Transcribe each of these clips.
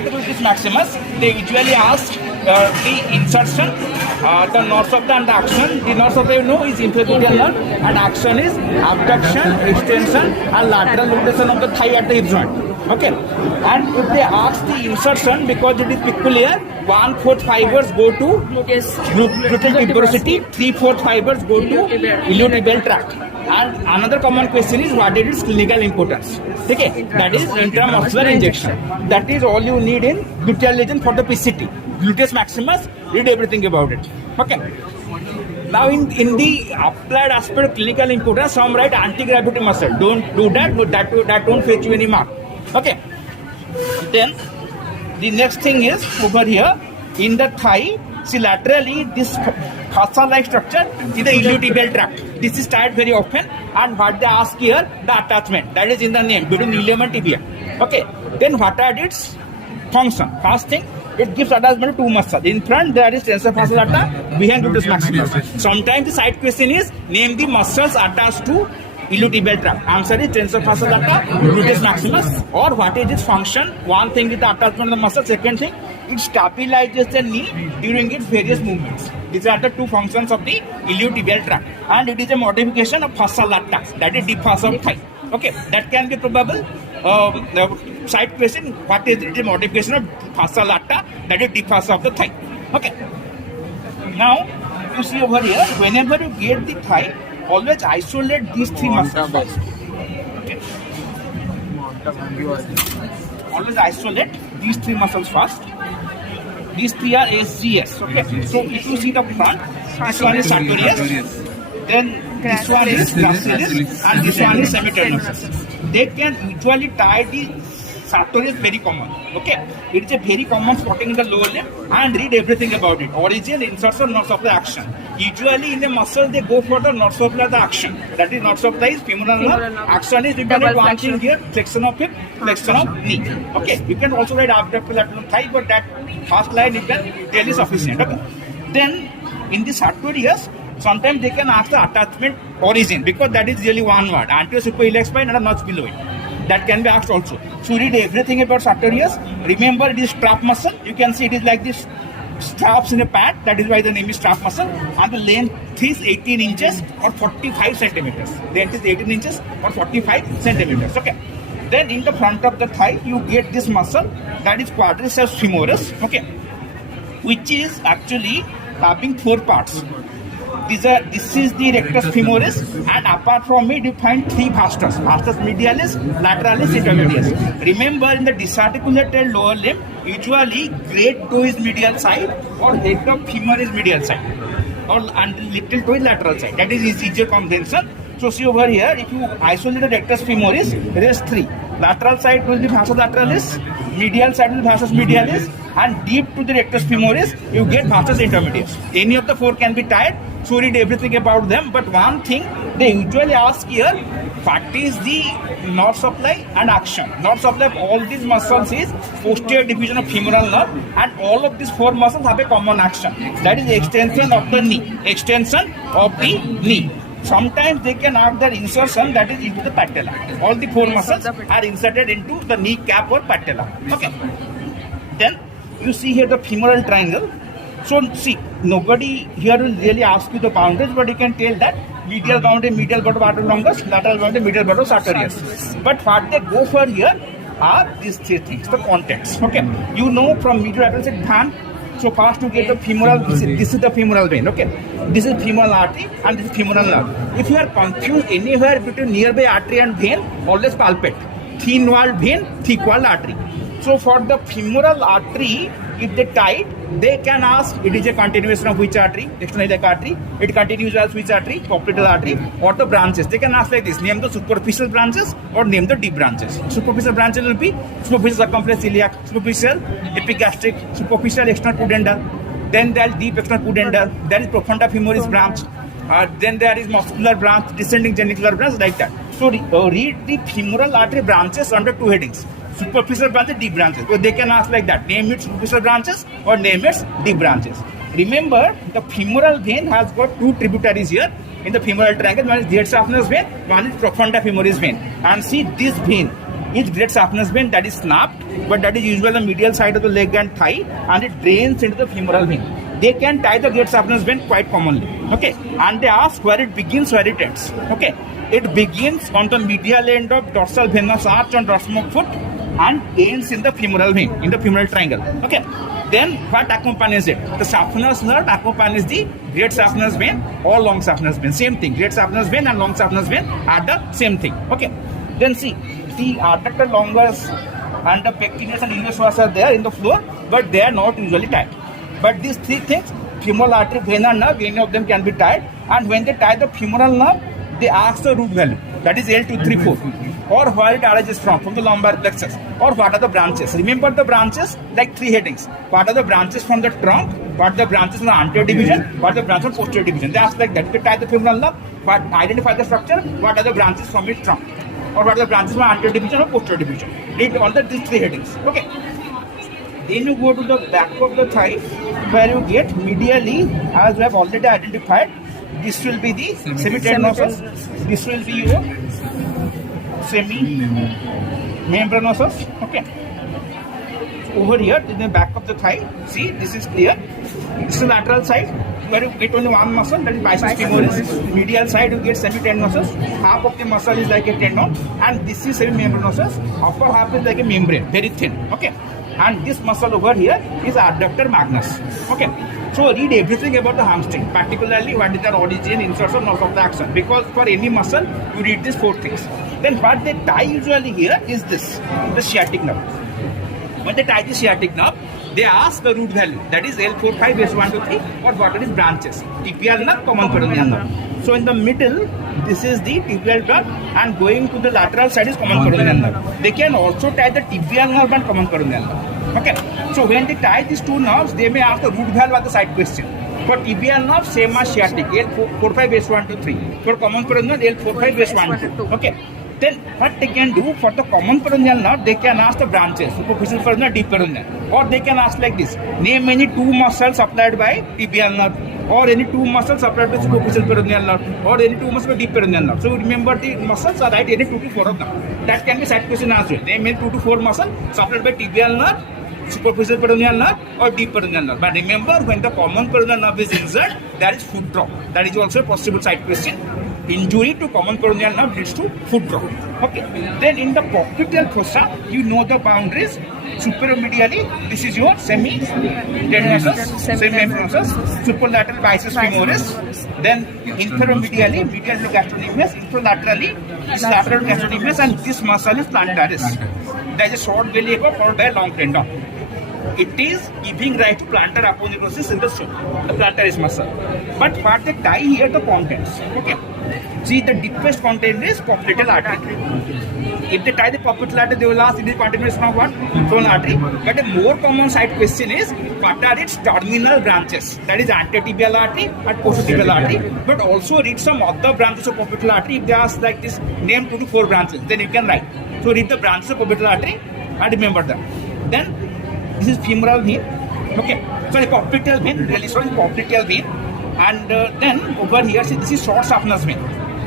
thigh gluteus maximus, they usually ask the insertion, the north of the action. The north of the is inferior nerve, and action is abduction, extension, and lateral rotation of the thigh at the hip joint. Okay, and if they ask the insertion, because it is peculiar, 1/4 fibers go to gluteal tuberosity, 3/4 fibers go to iliotibial tract. And another common question is what is its clinical importance? Okay, that is intramuscular injection. That is all you need in gluteal lesion for the PCT. Gluteus maximus, read everything about it. Okay. Now in the applied aspect of clinical importance, some write anti-gravity muscle. Don't do that, but that won't fetch you any mark. Okay. Then the next thing is over here in the thigh. See, laterally this fascia-like structure is the iliotibial tract. This is tied very often, and what they ask here, the attachment that is in the name between ilium and tibia. Okay. Then what are its function? First thing, it gives attachment to two muscles. In front there is tensor fasciae lata, behind gluteus maximus. Sometimes the side question is name the muscles attached to iliotibial tract. Answer is tensor fasciae lata, gluteus maximus. Or what is its function? One thing is the attachment of the muscle. Second thing, it stabilizes the knee during its various movements. These are the two functions of the iliotibial tract, and it is a modification of fascia lata, that is deep fascia of thigh. Okay, that can be probable. Side question: what is it? A modification of fascia lata, that is deep fascia of the thigh. Okay. Now you see over here, whenever you get the thigh, always isolate these three muscles first. Okay. Always isolate these three muscles first. These three are SGS. Okay. So if you see the front, this one is sartorius, then this one is gracilis, and this one is semitendinosus. They can usually tie the sartorius, very common. Okay, it is a very common spotting in the lower limb, and read everything about it. Origin, insertion, north supply, action. Usually in the muscle they go for the north supply, the action. That is north supply is femoral nerve. Action is dependent one thing here, flexion of hip, flexion of knee. Okay, you can also write abductor lateral thigh, but that first line you can tell is sufficient. Okay, then in the sartorius, sometimes they can ask the attachment origin, because that is really one word, anterior superiliac spine and a notch below it. That can be asked also. So read everything about sartorius. Remember, it is strap muscle. You can see it is like this straps in a pad. That is why the name is strap muscle. And the length is 18 inches or 45 centimeters. Length is 18 inches or 45 centimeters. Okay. Then in the front of the thigh, you get this muscle, that is quadriceps femoris. Okay, which is actually having four parts. This is the rectus femoris, and apart from it you find three vastus: vastus medialis, lateralis, intermedius. Remember, in the disarticulated lower limb, usually great toe is medial side or head of femur is medial side, and little toe is lateral side. That is easier comprehension. So see over here, if you isolate the rectus femoris, there is three. Lateral side will be vastus lateralis, medial side will be vastus medialis, and deep to the rectus femoris you get vastus intermedius. Any of the four can be tied. So read everything about them, but one thing they usually ask here, what is the north supply and action? North supply of all these muscles is posterior division of femoral nerve, and all of these four muscles have a common action, that is extension of the knee. Extension of the knee. Sometimes they can ask their insertion, that is into the patella. All the four muscles are inserted into the knee cap or patella. Okay. Then you see here the femoral triangle. So see, nobody here will really ask you the boundaries, but you can tell that medial boundary, medial buttock artery longus, lateral boundary, medial buttock sartorius. But what they go for here are these three things, the contents. Okay, you know from medial lateral side band. So first to get the femoral, this is the femoral vein. Okay, this is femoral artery and this is femoral nerve. If you are confused anywhere between nearby artery and vein, always palpate. Thin walled vein, thick walled artery. So for the femoral artery, if they tie, they can ask it is a continuation of which artery, external iliac artery, it continues as which artery, popliteal artery, or the branches. They can ask like this: name the superficial branches or name the deep branches. Superficial branches will be superficial circumference iliac, superficial epigastric, superficial external pudendal. Then there is deep external pudendal. There is profunda femoris branch. Then there is muscular branch, descending genicular branch, like that. So read the femoral artery branches under two headings: superficial branches, deep branches. So they can ask like that: name its superficial branches or name its deep branches. Remember, the femoral vein has got two tributaries here in the femoral triangle. One is the saphenous vein, one is profunda femoris vein. And see this vein. is great saphenous vein that is snapped, but that is usually the medial side of the leg and thigh, and it drains into the femoral vein. They can tie the great saphenous vein quite commonly. Okay, and they ask where it begins, where it ends. Okay, it begins on the medial end of dorsal venous arch on dorsum of foot and ends in the femoral vein, in the femoral triangle. Okay, then what accompanies it? The saphenous nerve accompanies the great saphenous vein or long saphenous vein. Same thing, great saphenous vein and long saphenous vein are the same thing. Okay, then see, the adductor longus and the pectineus and ilius vas are there in the floor, but they are not usually tied. But these three things, femoral artery, vein and nerve, any of them can be tied. And when they tie the femoral nerve, they ask the root value, that is L234, or where it arises from the lumbar plexus, or what are the branches. Remember the branches, like three headings. What are the branches from the trunk, what are the branches from the anterior division, what are the branches from posterior division. They ask like that. If you tie the femoral nerve, but identify the structure, what are the branches from its trunk, or what are the branches from anterior division or posterior division. Read all these three headings. Okay. Then you go to the back of the thigh, where you get medially, as we have already identified, this will be the semitendinosus, this will be your semi-membranosus. Okay. Over here, in the back of the thigh, see, this is clear. This is the lateral side, where you get only one muscle, that is biceps femoris. Medial side, you get semitendinosus. Half of the muscle is like a tendon, and this is semimembranosus. Upper half is like a membrane, very thin. Okay. And this muscle over here is adductor magnus. Okay. So read everything about the hamstring, particularly what is the origin, insertion, of the action. Because for any muscle, you read these four things. Then what they tie usually here is this, the sciatic nerve. When they tie the sciatic nerve, they ask the root value, that is L4, 5, S1, 2, 3, or what are its branches. Tibial nerve, common peroneal nerve. So in the middle, this is the tibial nerve, and going to the lateral side is common peroneal nerve. They can also tie the tibial nerve and common peroneal nerve. Okay. So when they tie these two nerves, they may ask the root value of the side question. For tibial nerve, same as sciatic, L4, 5, S1, 2, 3. For common peroneal, L4, 5, S1, 2. Okay. Then what they can do for the common peroneal nerve, they can ask the branches, superficial peroneal, deep peroneal. Or they can ask like this, name any two muscles supplied by tibial nerve, or any two muscles supplied by superficial peroneal nerve, or any two muscles by deep peroneal nerve. So remember the muscles are right, any 2 to 4 of them. That can be side question as well. Name any 2 to 4 muscles supplied by tibial nerve, superficial peroneal nerve, or deep peroneal nerve. But remember, when the common peroneal nerve is injured, there is foot drop. That is also a possible side question. Injury to common peroneal nerve leads to foot drop. Okay. Then in the popliteal fossa, you know the boundaries. Superomedially, this is your semi-tendinosus, semi-membranosus, superlateral biceps femoris. Then infromedially, medial to gastrocnemius, infralaterally, this lateral gastrocnemius, and this muscle is plantaris. There is a short belly echo followed by a long tendon. It is giving rise to plantar aponeurosis in the shoulder, the plantaris muscle. But what they tie here, the contents. Okay. See, the deepest content is popliteal artery. If they tie the popliteal artery, they will ask, it is continuation of what? From artery. But a more common side question is, what are its terminal branches? That is antitibial artery and posttibial artery. But also read some other branches of popliteal artery. If they ask like this, name 2 to 4 branches, then you can write. So read the branches of popliteal artery and remember them. Then this is femoral vein. Okay. Sorry, popliteal vein. Really sorry, popliteal vein. And then over here, see, this is short saphenous vein.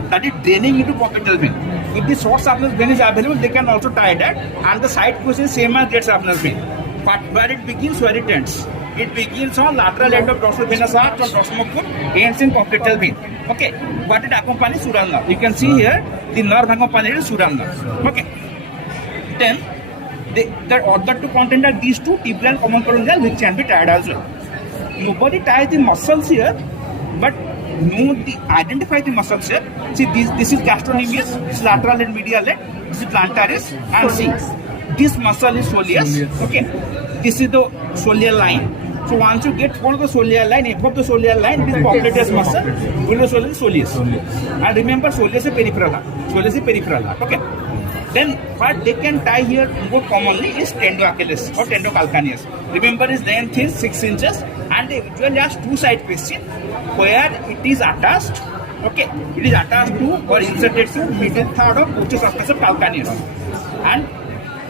That is draining into popliteal vein. If the short saphenous vein is available, they can also tie that. And the side question is same as great saphenous vein. But where it begins, where it ends. It begins on lateral end of dorsal venous arch on dorsum of foot, ends in popliteal vein. Okay. What it accompanies? Sural nerve. You can see here, the nerve accompanied is sural nerve. Okay. Then, the other two content are these two, tibial and common peroneal, which can be tied as well. Nobody ties the muscles here, but identify the muscles here. See, this is gastrocnemius, this is lateral and medial leg, this is plantaris, and see, this muscle is soleus. Okay, this is the soleal line. So once you get hold of the soleal line, above the soleal line, it is popliteus muscle, below the soleus. And remember, soleus is peripheral. Soleus is peripheral. Okay. Then what they can tie here more commonly is tendoachilles or tendocalcaneus. Remember, its length is 6 inches, and they usually ask two side question where it is attached. Okay, it is attached to or inserted to middle third of posterior surface of calcaneus, and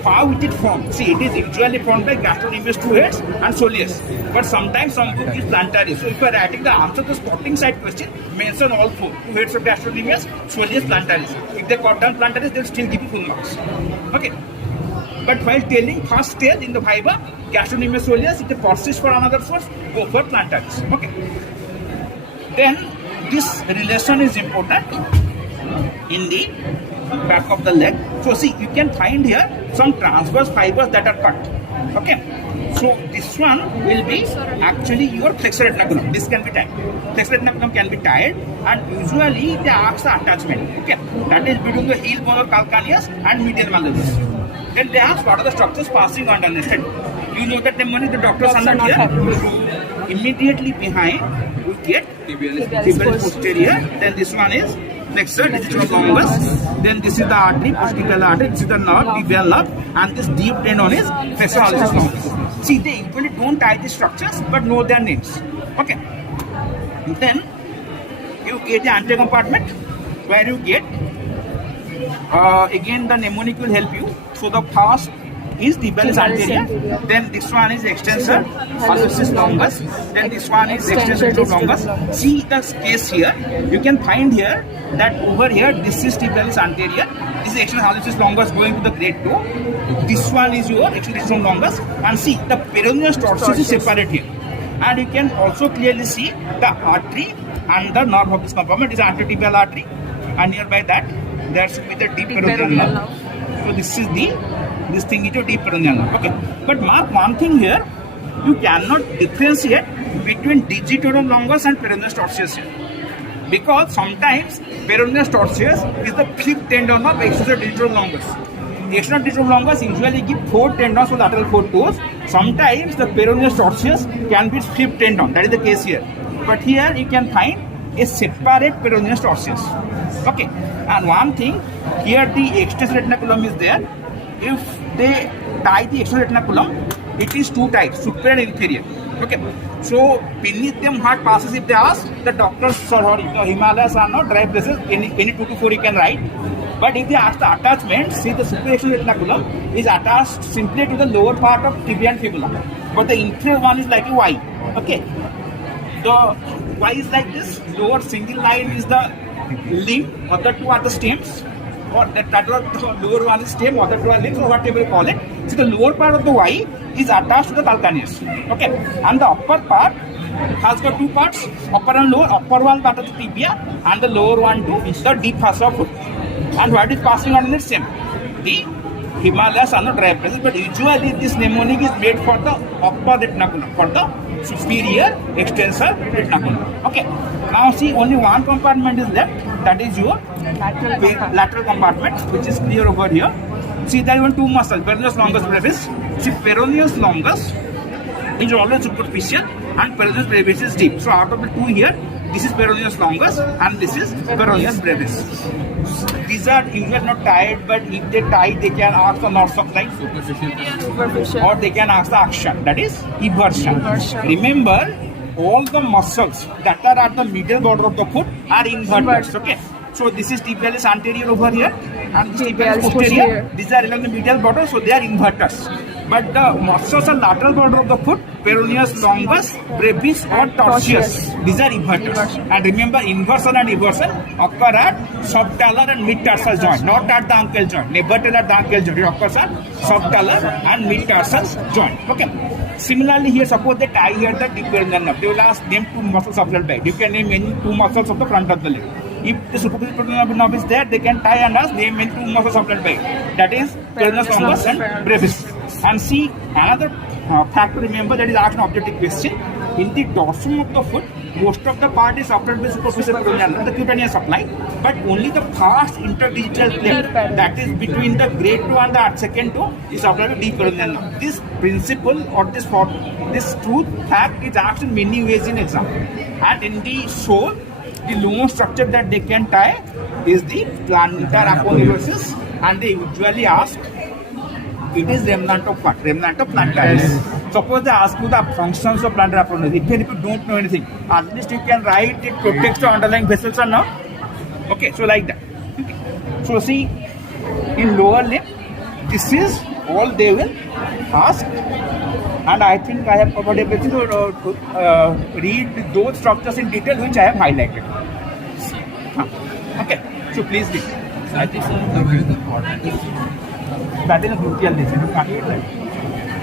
how it is formed. See, it is usually formed by gastrocnemius two heads and soleus. But sometimes some book is plantaris. So if you are writing the answer to the spotting side question, mention all four. Two heads of gastrocnemius, soleus, plantaris. If they got down plantaris, they will still give you full marks. Okay. But while telling first stage in the Viva, gastrocnemius soleus, if they persist for another source, go for plantaris. Okay. Then this relation is important in the back of the leg. So see, you can find here some transverse fibers that are cut. Okay. So this one will be actually your flexor retinaculum. This can be tied. Flexor retinaculum can be tied, and usually they ask the attachment. Okay. That is between the heel bone or calcaneus and medial malleolus. Then they ask what are the structures passing underneath it. You know that the doctors are not here. Immediately behind we get tibialis posterior. Then this one is flexor, digitorum longus. Then this is the artery, posterior artery. This is the nerve, tibial nerve, and this deep tendon is flexor hallucis longus. See, they usually don't tie the structures but know their names. Okay. Then you get the anterior compartment where you get again the mnemonic will help you. So the first is tibialis anterior, then this one is extensor hallucis longus, then this one is extensor digitorum longus. See the case here, you can find here that over here this is tibialis anterior, this is extensor hallucis longus going to the great toe, this one is your extensor digitorum longus, and see the peroneus torsus is separate here. And you can also clearly see the artery and the nerve of this compartment is anteriotibial artery, and nearby that there should be the deep peroneal nerve. So this thing is your deep peroneal nerve. Okay. But mark one thing here, you cannot differentiate between digitorum longus and peroneus torsius here. Because sometimes peroneus torsius is the fifth tendon of extensor digitorum longus. Extensor digitorum longus usually give 4 tendons for lateral 4 toes. Sometimes the peroneus torsius can be fifth tendon. That is the case here. But here you can find a separate peroneus torsius. Okay. And one thing, here the extensor retinaculum is there. If they tie the extensor retinaculum, it is two types, superior and inferior. Okay. So beneath them what passes if they ask, the doctors sorry, the Himalayas are not dry places, any 2 to 4 you can write. But if they ask the attachment, see the superior extensor retinaculum is attached simply to the lower part of tibia and fibula. But the inferior one is like a Y. Okay. The Y is like this, lower single line is the limb, other two are the stems, or that lower one is stem, other two are limbs, or whatever you call it. So the lower part of the Y is attached to the calcaneus. Okay, and the upper part has got two parts, upper and lower. Upper one part of the tibia, and the lower one to the deep fascia of foot. And what is passing on the stem? The Himalayas are not dry places, but usually this mnemonic is made for the upper retinaculum, for the superior extensor retinaculum. Okay. Now see, only one compartment is left. That is your lateral compartment, which is clear over here. See, there are even two muscles, peroneus longus brevis. See, peroneus longus is always superficial and peroneus brevis is deep. So out of the two here, this is peroneus longus and this is peroneus brevis. These are usually not tied, but if they tie, they can ask the north supply, superficial, or they can ask the action, that is eversion. Remember, all the muscles that are at the middle border of the foot are inverters. Okay. So this is tibialis anterior over here and this tibialis posterior. These are along the medial border, so they are inverters. But the muscles are lateral border of the foot, peroneus longus, brevis or torsius. These are inverters. And remember, inversion and eversion occur at subtalar and mid-tarsal joint, not at the ankle joint. Never tell at the ankle joint. It occurs at subtalar and mid-tarsal joint. Okay. Similarly, here suppose they tie here the deep peroneal nerve. They will ask name two muscles of the leg. You can name any two muscles of the front of the leg. If the superficial peroneal nerve is there, they can tie and ask name any two muscles of the leg. That is peroneus longus and brevis. And see another fact to remember, that is asked an objective question. In the dorsum of the foot, most of the part is supplied by superficial peroneal nerve, the cutaneous supply, but only the first interdigital plate, that is between the great toe and the second toe, is supplied by deep peroneal nerve. This principle or this truth fact is asked in many ways in exam. And in the sole, the lone structure that they can tie is the plantar aponeurosis, and they usually ask, it is remnant of what? Remnant of plantaris. Suppose they ask you the functions of plantar aponeurosis. Even if you don't know anything, at least you can write it protects the underlying vessels or not. Okay, so like that. Okay. So see, in lower limb, this is all they will ask. And I think I have covered everything. Read those structures in detail which I have highlighted. Okay, so please read. I think where is the product? That is a gluteal lesion. You can't read that.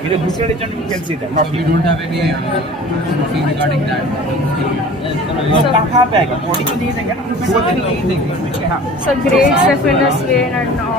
In a gluteal lesion, you can see that. So we don't have any anything regarding that. No, कहाँ पे आएगा? Body को नहीं देंगे ना. So grades, fitness, weight and all.